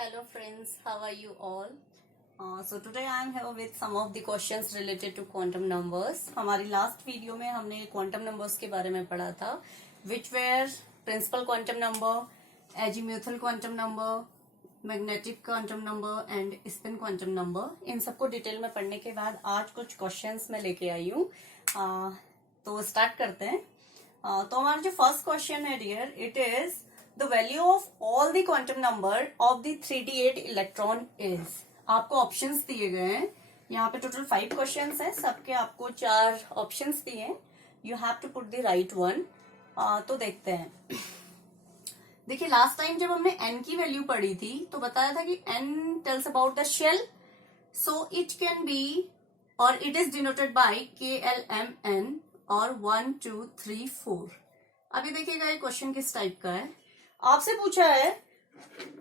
Hello friends, how are you all? So today I am here with some of the questions related to quantum numbers. हमारी last video में हमने quantum numbers के बारे में पढ़ा था, which were principal quantum number, azimuthal quantum number, magnetic quantum number and spin quantum number. इन सबको डिटेल में पढ़ने के बाद आज कुछ क्वेश्चंस मैं लेके आई हूँ, तो स्टार्ट करते हैं। तो हमारा जो फर्स्ट क्वेश्चन है dear, it is the value of all the quantum number of the 3d8 electron is. आपको ऑप्शंस दिए गए हैं, यहाँ पे टोटल 5 क्वेश्चंस हैं, सबके आपको 4 ऑप्शंस दिए हैं। You have to put the right one. तो देखते हैं। देखिए लास्ट टाइम जब हमने n की वैल्यू पढ़ी थी तो बताया था कि n tells about the shell, so it can be और it is denoted by KLMN और 1 2 3 4। अभी देखिएगा ये क्वेश्चन किस टाइप का है। आपसे पूछा है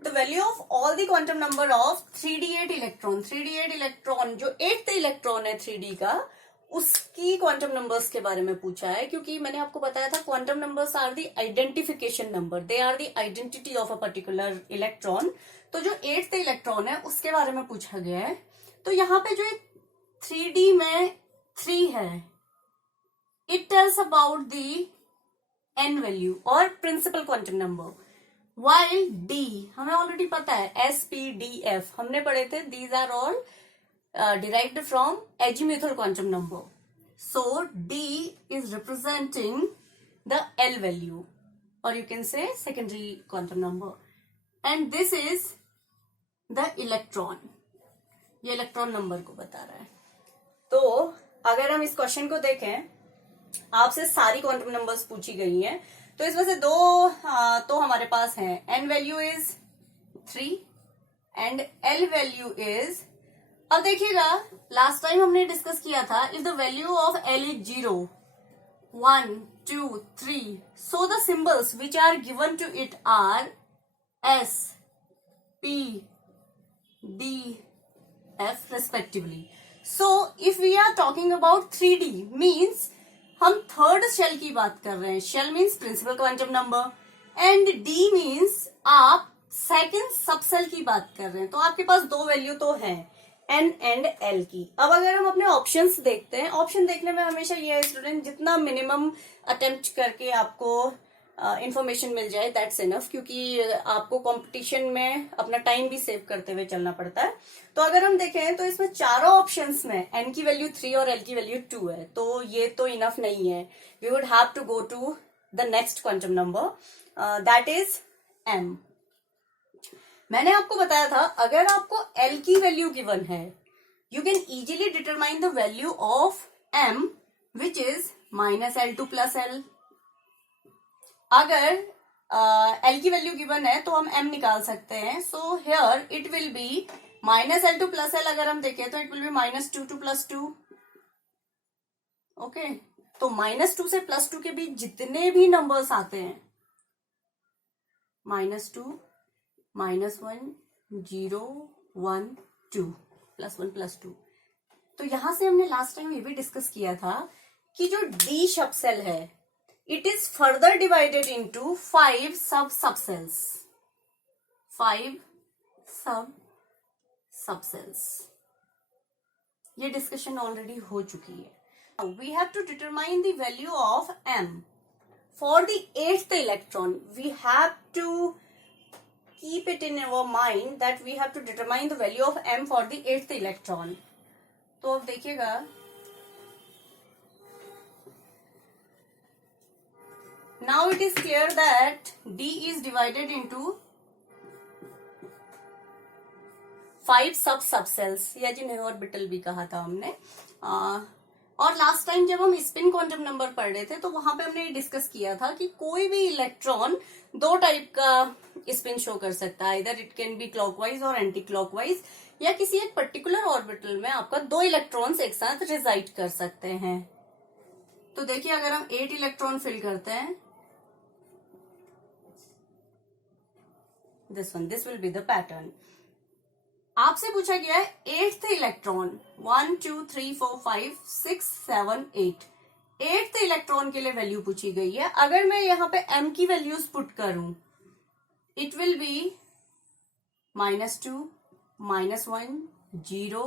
the value of all the quantum number of 3d8 electron. 3d8 electron जो 8th इलेक्ट्रॉन है 3d का, उसकी क्वांटम नंबर्स के बारे में पूछा है। क्योंकि मैंने आपको बताया था quantum numbers are the identification number, they are the identity of a particular electron. तो जो 8th इलेक्ट्रॉन है उसके बारे में पूछा गया है। तो यहाँ पे जो 3d में 3 है, it tells about the n value और principal quantum number. While d हमें ऑलरेडी पता है, SPDF हमने पढ़े थे, these are all derived from azimuthal quantum number. So D is representing the L value, or you can say secondary quantum number, and this is the electron. ये electron number को बता रहा है। तो अगर हम इस क्वेश्चन को देखें, आपसे सारी क्वांटम नंबर्स पूछी गई हैं, तो इसमें से दो तो हमारे पास हैं। n value is 3 and L value is, अब देखिएगा लास्ट टाइम हमने डिस्कस किया था, if the value of L is 0 1 2 3, so the symbols which are given to it are S P D F respectively. So if we are talking about 3D means हम third shell की बात कर रहे हैं। Shell means principal quantum number and D means आप second subshell की बात कर रहे हैं। तो आपके पास दो वैल्यू तो है, n एंड l की। अब अगर हम अपने ऑप्शंस देखते हैं, ऑप्शन देखने में हमेशा ये है स्टूडेंट, जितना मिनिमम अटेम्प्ट करके आपको इंफॉर्मेशन मिल जाए दैट्स इनफ, क्योंकि आपको कंपटीशन में अपना टाइम भी सेव करते हुए चलना पड़ता है। तो अगर हम देखें तो इसमें चारों ऑप्शंस में n की वैल्यू 3 और l की वैल्यू 2 है, तो ये तो इनफ नहीं है। We would have to go to the next quantum number, that is m। मैंने आपको बताया था अगर आपको l की वैल्यू गिवन है, you can easily determine the value of m which is -L2 + L। अगर L की वैल्यू गिवन है तो हम m निकाल सकते हैं। So here it will be -L2 + L। अगर हम देखें तो इट विल बी -2 + 2। ओके, तो -2 से +2 के बीच जितने भी नंबर्स आते हैं, -2 -1 0 1 2 +1 +2, तो यहां से हमने लास्ट टाइम ये भी डिस्कस किया था कि जो D सबसेल है, it is further divided into 5 subcells. 5 subcells. ये डिस्कशन ऑलरेडी हो चुकी है। Now we have to determine the value of m for the 8th electron. We have to keep it in our mind that we have to determine the value of m for the 8th electron. तो अब देखिएगा, now it is clear that D is divided into 5 subcells, या जिन्हें orbital भी कहा था हमने। और लास्ट टाइम जब हम स्पिन क्वांटम नंबर पढ़ रहे थे तो वहां पे हमने डिस्कस किया था कि कोई भी इलेक्ट्रॉन दो टाइप का स्पिन शो कर सकता है, इधर इट कैन बी क्लॉकवाइज और एंटी क्लॉकवाइज, या किसी एक पर्टिकुलर ऑर्बिटल में आपका 2 इलेक्ट्रॉन्स एक साथ रिजाइड कर सकते हैं। तो देखिए अगर हम 8 इलेक्ट्रॉन फिल करते हैं, this one, this will be the pattern. आपसे पूछा गया है 8th इलेक्ट्रॉन 1 2 3 4 5 6 7 8, 8th इलेक्ट्रॉन के लिए वैल्यू पूछी गई है। अगर मैं यहाँ पे m की वैल्यूज पुट करूं, इट विल बी -2, -1, 0,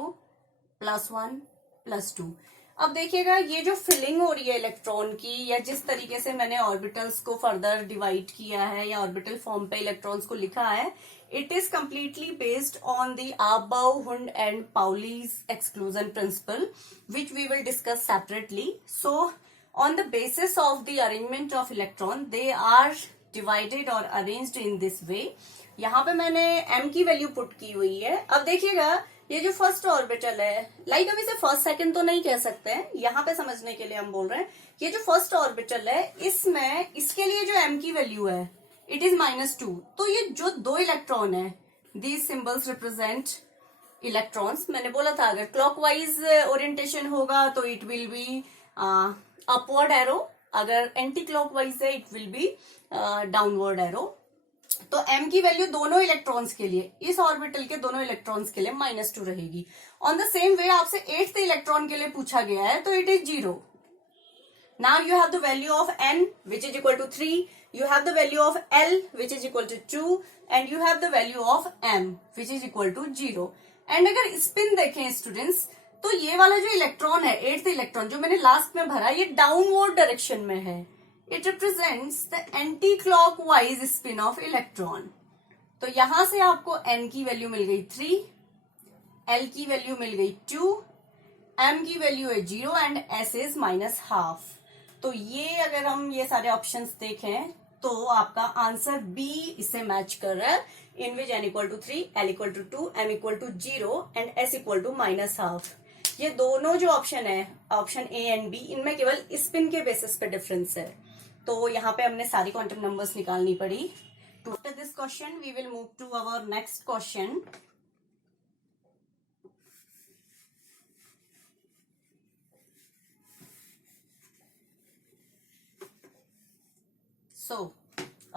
+1, +2। अब देखिएगा ये जो फिलिंग हो रही है इलेक्ट्रॉन की, या जिस तरीके से मैंने ऑर्बिटल्स को फर्दर डिवाइड किया है या ऑर्बिटल फॉर्म पे इलेक्ट्रॉन्स को लिखा है, it is completely based on the above Hund and Pauli's exclusion principle, which we will discuss separately. So on the basis of the arrangement of electron they are divided और arranged in this way. यहाँ पे मैंने m की value put की हुई है। अब देखिएगा ये जो फर्स्ट ऑर्बिटल है, लाइक हम इसे फर्स्ट सेकंड तो नहीं कह सकते हैं, यहाँ पे समझने के लिए हम बोल रहे हैं ये जो फर्स्ट ऑर्बिटल है इसमें इसके लिए जो m की वैल्यू है इट इज -2। तो ये जो दो इलेक्ट्रॉन है, दीज सिंबल्स रिप्रेजेंट इलेक्ट्रॉन्स। मैंने बोला था अगर क्लॉकवाइज ओरिएंटेशन होगा तो it will be upward arrow, अगर एंटी क्लॉकवाइज है it will be downward arrow. तो m की वैल्यू दोनों इलेक्ट्रॉन्स के लिए, इस ऑर्बिटल के दोनों इलेक्ट्रॉन्स के लिए -2 रहेगी। ऑन द सेम वे आपसे 8th इलेक्ट्रॉन के लिए पूछा गया है तो it is 0। Now you have the value of n which is equal to 3, you have the value of L which is equal to 2 and you have the value of M which is equal to 0। And अगर spin देखें students तो ये वाला जो electron है 8th electron जो मैंने last में भरा, ये डाउनवर्ड डायरेक्शन में है। It represents the anti clockwise spin off electron. तो यहां से आपको n की वैल्यू मिल गई 3, L की वैल्यू मिल गई 2, M की वैल्यू है 0 एंड S इज -12। तो ये अगर हम ये सारे ऑप्शंस देखें तो आपका आंसर बी इससे मैच कर रहा है, in which n equal to 3, L equal to 2, M equal to 0 and S equal to -12। ये दोनों जो ऑप्शन है, ऑप्शन ए एंड बी, इनमें केवल स्पिन के बेसिस पे डिफरेंस है। तो यहाँ पे हमने सारी क्वांटम नंबर्स निकालनी पड़ी। To this question we will move to our next question. So,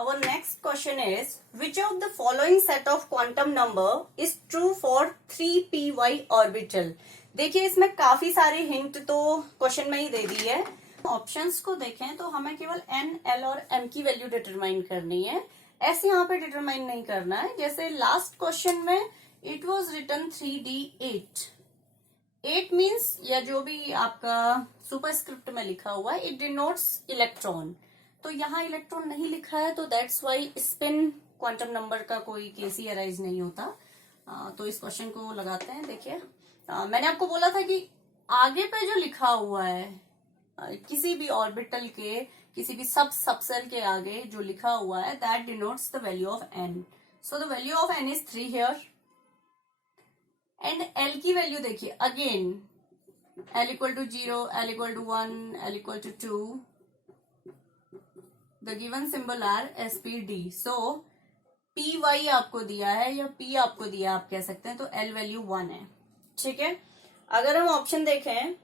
our next question is, which of the following set of quantum number is true for 3p orbital? देखिए इसमें काफी सारे हिंट तो question में ही दे दी है। Options को देखें तो हमें केवल n, l और m की वैल्यू डिटरमाइन करनी है, ऐसे यहाँ पे डिटरमाइन नहीं करना है। जैसे लास्ट क्वेश्चन में it was written 3d8। 8 means या जो भी आपका सुपरस्क्रिप्ट में लिखा हुआ है इट डिनोट्स इलेक्ट्रॉन। तो यहाँ इलेक्ट्रॉन नहीं लिखा है तो that's why spin quantum number का कोई केस ही अराइज नहीं होता। तो इस क्वेश्चन को लगाते हैं। देखिए मैंने आपको बोला था कि आगे पे जो लिखा हुआ है किसी भी ऑर्बिटल के किसी भी सबसेल के आगे जो लिखा हुआ है that denotes the value of n। So the value of n is 3 here and l की वैल्यू देखिए again l equal to 0, l equal to 1, l equal to 2। The given symbol are SPD। So PY आपको दिया है या P आपको दिया आप कह सकते हैं, तो L वैल्यू 1 है। ठीक है, अगर हम ऑप्शन देखें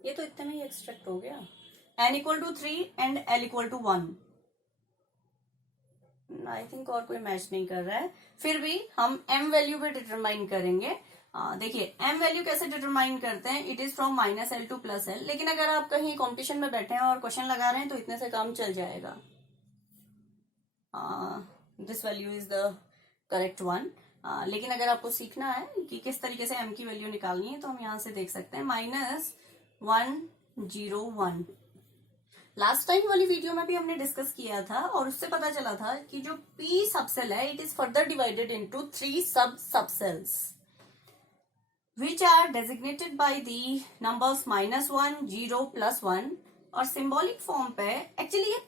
ये तो इतना ही एक्सट्रैक्ट हो गया, n equal to 3 and L equal to 1। I think और कोई मैच नहीं कर रहा है। फिर भी हम m वैल्यू पे डिटरमाइन करेंगे। देखिए m वैल्यू कैसे डिटरमाइन करते हैं, it is from -L to +L। लेकिन अगर आप कहीं कंपटीशन में बैठे हैं और क्वेश्चन लगा रहे हैं तो इतने से काम चल जाएगा। This value is the correct one. लेकिन अगर आपको सीखना है कि किस तरीके से m की वैल्यू निकालनी है तो हम यहां से देख सकते हैं -101। लास्ट टाइम वाली वीडियो में भी हमने डिस्कस किया था और उससे पता चला था कि जो p सबसेल है it is further divided into 3 subcells which are designated by the numbers -1, 0, +1। और सिंबॉलिक फॉर्म पे एक्चुअली ये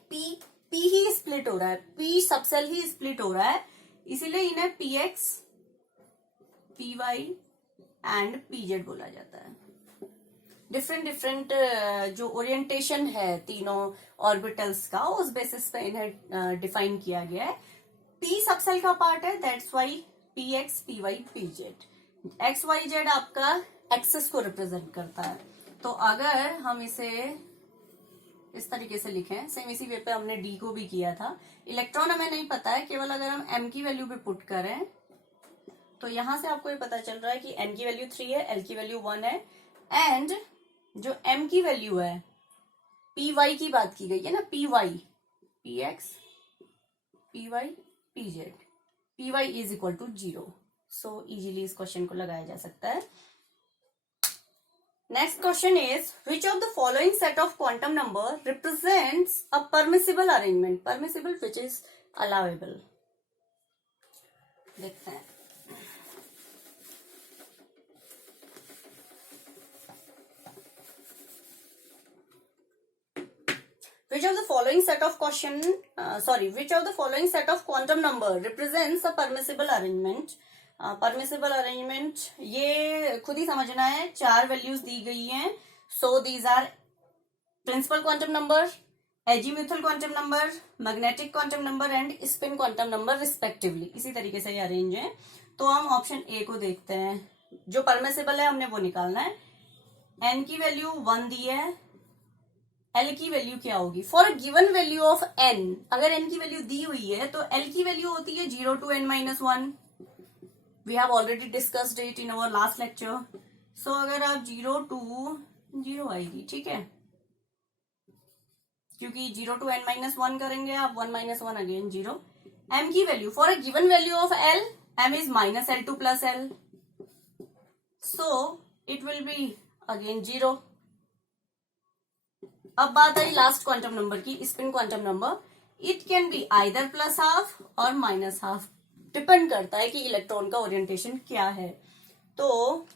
p ही स्प्लिट हो रहा है, p सबसेल ही स्प्लिट हो रहा है, इसीलिए इन्हें px, py एंड pz बोला जाता है। डिफरेंट जो ओरिएंटेशन है तीनों ऑर्बिटल्स का उस बेसिस पे इन्हें डिफाइन किया गया है। p सबसेल का पार्ट है, that's why px, py, pz। X y z आपका एक्सेस को रिप्रेजेंट करता है। तो अगर हम इसे इस तरीके से लिखें, सेम इसी वे पे हमने डी को भी किया था। इलेक्ट्रॉन हमें नहीं पता है, केवल अगर हम m की वैल्यू भी पुट करें तो यहां से आपको ये पता चल रहा है कि n की वैल्यू 3 है, l की वैल्यू 1 है एंड जो m की वैल्यू है py की बात की गई है ना, py, px, py, pz। py is equal to 0। So easily इस क्वेश्चन को लगाया जा सकता है। Next question is, which of the following set of quantum number represents a permissible arrangement? Permissible which is allowable. देखते हैं। Which of the following set of which of the following set of quantum number represents a permissible arrangement? Permissible arrangement ये खुद ही समझना है। 4 values दी गई हैं। So these are principal quantum number, azimuthal quantum number, magnetic quantum number and spin quantum number respectively. इसी तरीके से ये अरेंज है। तो हम ऑप्शन ए को देखते हैं। जो परमिसिबल है हमने वो निकालना है। एन की वैल्यू 1 दी है, एल की वैल्यू क्या होगी? For a given value of n, अगर एन की वैल्यू दी हुई है तो एल की वैल्यू होती है 0 to n-1। We have already discussed it in our last lecture. So अगर आप 0 to 0 आएगी, ठीक है, क्योंकि 0 to n-1 करेंगे आप, 1-1 अगेन 0। m की value for a given value of l, m is -L2 plus L, so it will be again 0। अब बात आई लास्ट क्वांटम नंबर की, spin quantum number. It can be either +12 और -12, depend करता है कि इलेक्ट्रॉन का orientation क्या है। तो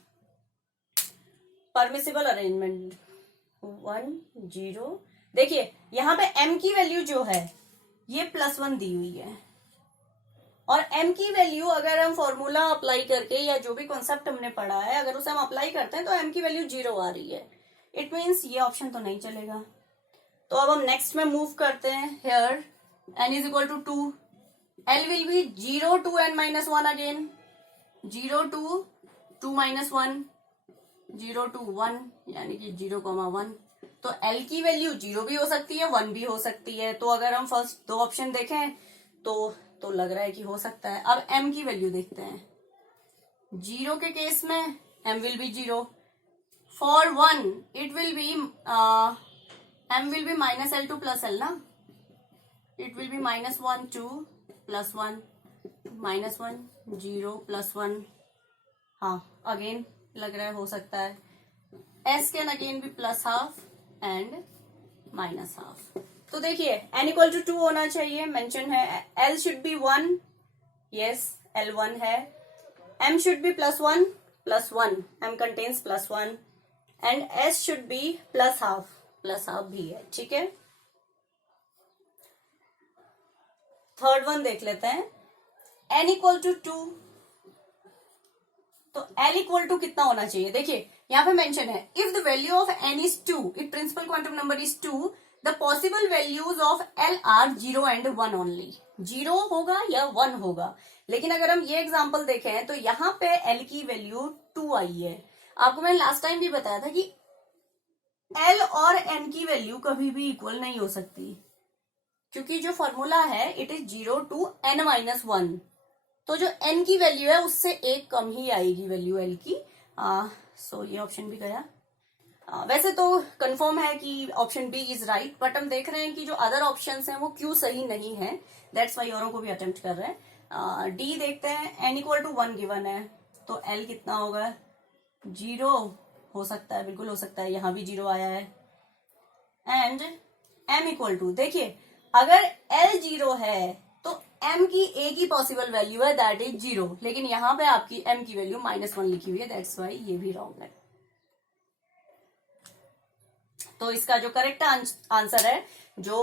परमिसिबल अरेंजमेंट 1 0, देखिए यहां पे m की वैल्यू जो है ये +1 दी हुई है, और m की वैल्यू अगर हम फॉर्मूला अप्लाई करके या जो भी कॉन्सेप्ट हमने पढ़ा है अगर उसे हम अप्लाई करते हैं तो m की वैल्यू 0 आ रही है। इट मीन्स ये ऑप्शन तो नहीं चलेगा। तो अब हम नेक्स्ट में मूव करते हैं। Here n is equal to 2, L will be 0 to n-1 again, 0 to 2-1, 0 to 1 यानी कि 0,1। तो L की वैल्यू 0 भी हो सकती है, 1 भी हो सकती है। तो अगर हम फर्स्ट 2 ऑप्शन देखें तो लग रहा है कि हो सकता है। अब M की वैल्यू देखते हैं। 0 के केस में M will be 0, for 1 it will be M will be -L2 plus L ना, it will be -1 2 +1 -1 0 +1। हाँ अगेन लग रहा है हो सकता है। S कैन अगेन भी +12 एंड -12। तो देखिए n इक्वल टू 2 होना चाहिए, मेंशन है। L should be 1, yes L 1 है। M should be +1 M contains +1 and S should be +12 भी है, ठीक है। थर्ड वन देख लेते हैं। n इक्वल टू 2, तो L इक्वल टू कितना होना चाहिए? देखिए यहां पे मेंशन है, if the value of n is 2, if principal quantum number is 2, the possible values of L are 0 and 1 only. 0 होगा या 1 होगा। लेकिन अगर हम ये एग्जांपल देखें तो यहाँ पे L की वैल्यू 2 आई है। आपको मैंने लास्ट टाइम भी बताया था कि L और n की वैल्यू कभी भी इक्वल नहीं हो सकती, क्योंकि जो फॉर्मूला है इट इज 0 to n-1। तो जो n की वैल्यू है उससे एक कम ही आएगी वैल्यू L की। सो ये ऑप्शन भी गया। वैसे तो कंफर्म है कि option B is right, but हम देख रहे हैं कि जो अदर ऑप्शंस हैं वो क्यों सही नहीं है, दैट्स वाई औरों को भी अटेम्प्ट कर रहे हैं। डी देखते हैं। n इक्वल टू 1 गिवन है, तो L कितना होगा? 0 हो सकता है, बिल्कुल हो सकता है, यहां भी 0 आया है। एंड m इक्वल टू, देखिए अगर L 0 है तो m की एक ही पॉसिबल वैल्यू है, दैट इज 0, लेकिन यहां पे आपकी m की वैल्यू -1 लिखी हुई है, दैट्स वाई ये भी रॉन्ग है। तो इसका जो करेक्ट आंसर है, जो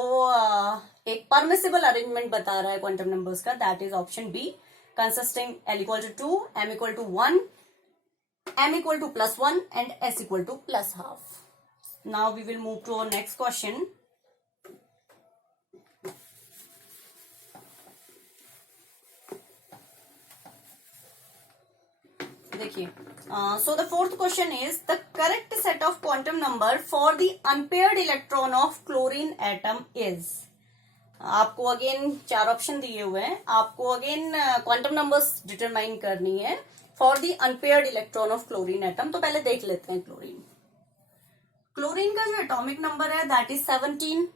एक परमिसिबल अरेंजमेंट बता रहा है क्वांटम नंबर्स का, that is option B, consisting L equal to 2, M equal to 1, M equal to +1 and S equal to +12। Now we will move to our next question. देखिए, so the fourth question is the correct set of quantum number for the unpaired electron of chlorine atom is. आपको again 4 option दिए हुए हैं, आपको again quantum numbers determine करनी है for the unpaired electron of chlorine atom. तो पहले देख लेते हैं क्लोरीन। क्लोरीन का जो एटॉमिक नंबर है दैट इज 17,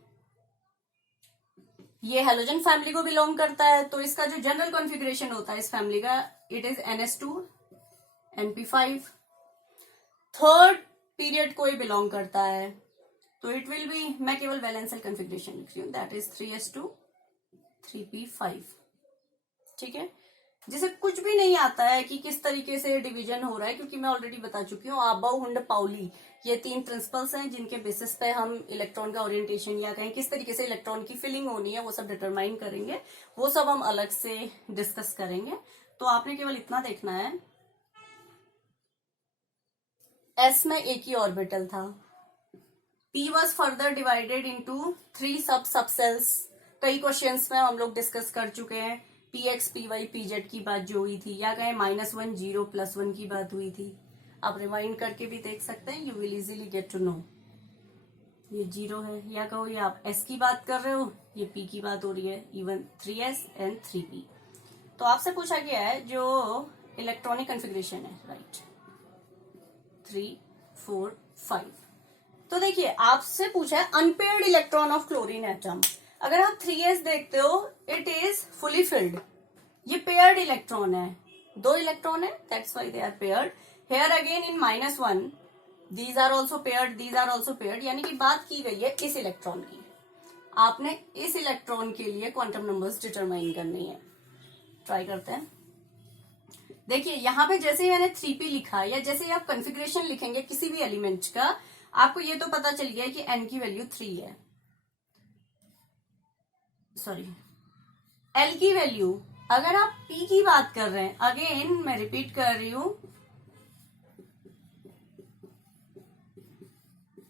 ये हेलोजन फैमिली को बिलोंग करता है, तो इसका जो जनरल कॉन्फ़िगरेशन होता है इस फैमिली का, it is NS2 NP5। Third period को ये बिलोंग करता है, तो इट विल बी, मैं केवल वैलेंशियल कॉन्फ़िगरेशन लिख रही हूँ, दैट इज 3s2 3p5। ठीक है, जिसे कुछ भी नहीं आता है कि किस तरीके से डिवीजन हो रहा है, क्योंकि मैं ऑलरेडी बता चुकी हूँ, आबाउ हुंड पाउली, ये 3 प्रिंसिपल्स हैं जिनके बेसिस पे हम इलेक्ट्रॉन का ओरिएंटेशन या कहें किस तरीके से इलेक्ट्रॉन की फिलिंग होनी है वो सब डिटरमाइन करेंगे, वो सब हम अलग से डिस्कस करेंगे। तो आपने केवल इतना देखना है, S में एक ही ऑर्बिटल था, P was further divided into 3 subcells. कई क्वेश्चंस में हम लोग डिस्कस कर चुके हैं, PX PY PZ की बात जो हुई थी, या कहें -1 0 +1 की बात हुई थी। आप रिवाइंड करके भी देख सकते हैं, you will easily get to know. ये 0 है, या कहो ये आप S की बात कर रहे हो, ये P की बात हो रही है, इवन 3S एंड 3P। तो आपसे पूछा गया है जो इलेक्ट्रॉनिक कॉन्फ़िगरेशन है, राइट, 3 4 5। तो देखिए आपसे पूछा है unpaired electron of chlorine atom. अगर आप 3s देखते हो, इट इज फुली फिल्ड, ये पेयर्ड इलेक्ट्रॉन है, 2 इलेक्ट्रॉन है, that's why they are paired. Here again in -1 these are also paired, these are also paired, यानी कि बात की गई है इस इलेक्ट्रॉन की। आपने इस इलेक्ट्रॉन के लिए क्वांटम नंबर्स डिटरमाइन करनी है। ट्राई करते हैं। देखिए यहाँ पे जैसे ही मैंने 3p लिखा, या जैसे ही आप कॉन्फ़िगरेशन लिखेंगे किसी भी एलिमेंट का, आपको ये तो पता चल गया कि n की वैल्यू 3 है, सॉरी L की वैल्यू। अगर आप P की बात कर रहे हैं, अगेन मैं रिपीट कर रही हूं,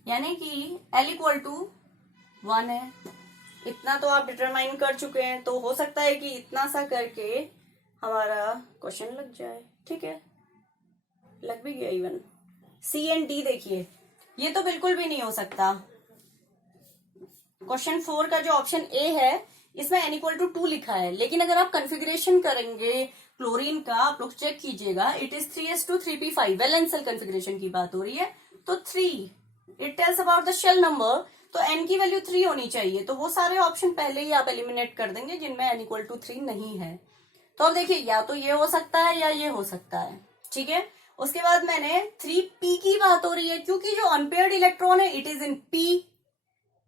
यानी कि L = 1 है। इतना तो आप डिटरमाइन कर चुके हैं, तो हो सकता है कि इतना सा करके हमारा क्वेश्चन लग जाए। ठीक है, लग भी गया इवन। C एंड D देखिए, ये तो बिल्कुल भी नहीं हो सकता। क्वेश्चन 4 का जो ऑप्शन ए है, इसमें n = 2 लिखा है, लेकिन अगर आप कॉन्फ़िगरेशन करेंगे क्लोरीन का, आप लोग चेक कीजिएगा, it is 3s2 3p5, वैलेंशियल configuration की बात हो रही है, तो 3 it tells about the shell number, तो n की वैल्यू 3 होनी चाहिए। तो वो सारे ऑप्शन पहले ही आप एलिमिनेट कर देंगे जिनमें n = 3 नहीं है। तो अब देखिए, या तो ये हो सकता है या ये हो सकता है। ठीक है, उसके बाद मैंने 3p की बात हो रही है, क्योंकि जो अनपेयर्ड इलेक्ट्रॉन है it is in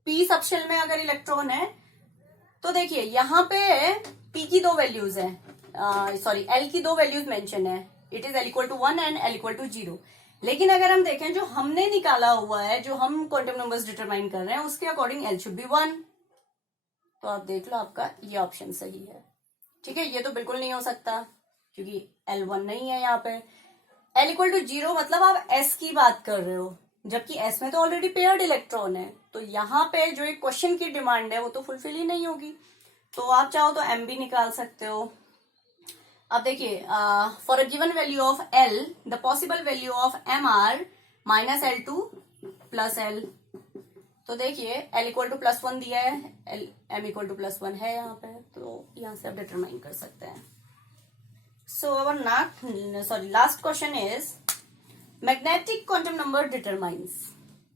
p subshell में अगर इलेक्ट्रॉन है, तो देखिए यहाँ पे p की 2 वैल्यूज है, सॉरी L की 2 वैल्यूज मेंशन है, it is L = 1 and L = 0। लेकिन अगर हम देखें जो हमने निकाला हुआ है, जो हम क्वांटम नंबर्स डिटरमाइन कर रहे हैं, उसके अकॉर्डिंग L should be 1। तो आप देख लो, आपका ये ऑप्शन सही है। ठीक है, ये तो बिल्कुल नहीं हो सकता क्योंकि L1 नहीं है यहाँ पे। L = 0 मतलब आप S की बात कर रहे हो, जबकि S में तो ऑलरेडी पेयर्ड इलेक्ट्रॉन है, तो यहाँ पे जो एक क्वेश्चन की डिमांड है वो तो फुलफिल ही नहीं होगी। तो आप चाहो तो M भी निकाल सकते हो। अब देखिए, for a given value of L, the possible value of M are -L2 + L। तो देखिए L = +1 दिया है, M = +1 है यहाँ पे, तो यहाँ से आप डिटरमाइन कर सकते हैं। So our last question is magnetic quantum number determines.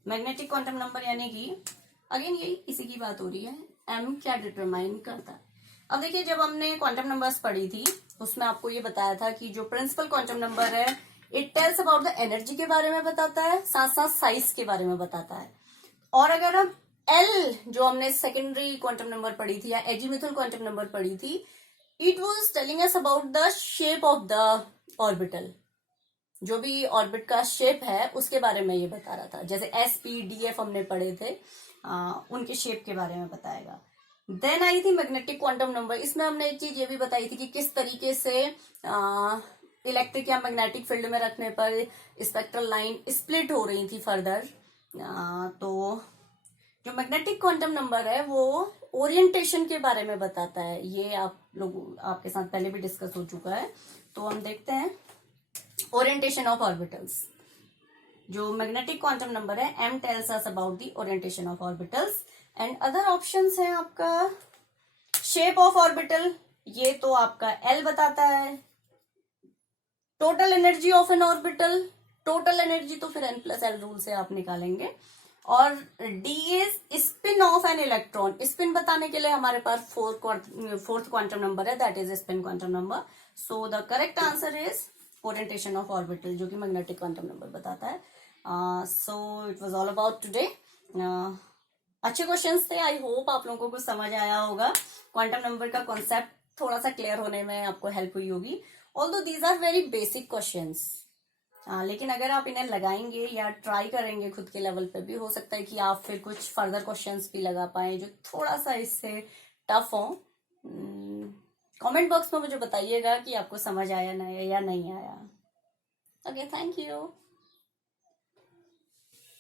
Magnetic quantum number यानी कि अगेन यही इसी की बात हो रही है, M क्या डिटरमाइन करता है। अब देखिए, जब हमने क्वांटम नंबर्स पढ़ी थी उसमें आपको ये बताया था कि जो प्रिंसिपल क्वांटम नंबर है, it tells about the energy के बारे में बताता है, साथ साथ साइज के बारे में बताता है। और अगर हम L जो हमने सेकेंडरी क्वांटम नंबर पढ़ी थी या एजीमुथल क्वांटम नंबर पढ़ी थी, it was telling us about the shape of the orbital. जो भी ऑर्बिट का शेप है उसके बारे में ये बता रहा था, जैसे SP, DF हमने पढ़े थे, उनके शेप के बारे में बताएगा। देन आई थी मैग्नेटिक क्वांटम नंबर। इसमें हमने एक चीज ये भी बताई थी कि किस तरीके से इलेक्ट्रिक या मैग्नेटिक फील्ड में रखने पर स्पेक्ट्रल लाइन स्प्लिट हो रही थी फर्दर। तो जो मैग्नेटिक क्वांटम नंबर है वो ओरिएंटेशन के बारे में बताता है, ये आप लोग आपके साथ पहले भी डिस्कस हो चुका है। तो हम देखते हैं ओरिएंटेशन ऑफ ऑर्बिटल्स। जो मैग्नेटिक क्वांटम नंबर है, M tells us about the orientation of orbitals. And other options हैं आपका शेप ऑफ ऑर्बिटल, ये तो आपका L बताता है। Total energy of N orbital, total energy तो फिर N + L रूल से आप निकालेंगे। और D is spin off an electron. Spin बताने के लिए हमारे पास फोर्थ क्वांटम नंबर है, that is spin quantum number. So the correct answer is orientation of orbital, जो कि मैग्नेटिक क्वांटम नंबर बताता है। So it was all about today. अच्छे क्वेश्चंस थे, आई होप आप लोगों को कुछ समझ आया होगा, क्वांटम नंबर का कॉन्सेप्ट थोड़ा सा क्लियर होने में आपको हेल्प हुई होगी। Although these are very basic questions, लेकिन अगर आप इन्हें लगाएंगे या ट्राई करेंगे खुद के लेवल पे भी, हो सकता है कि आप फिर कुछ फर्दर क्वेश्चंस भी लगा पाए जो थोड़ा सा इससे टफ हो। कमेंट बॉक्स में मुझे बताइएगा कि आपको समझ आया या नहीं आया। Okay, thank you.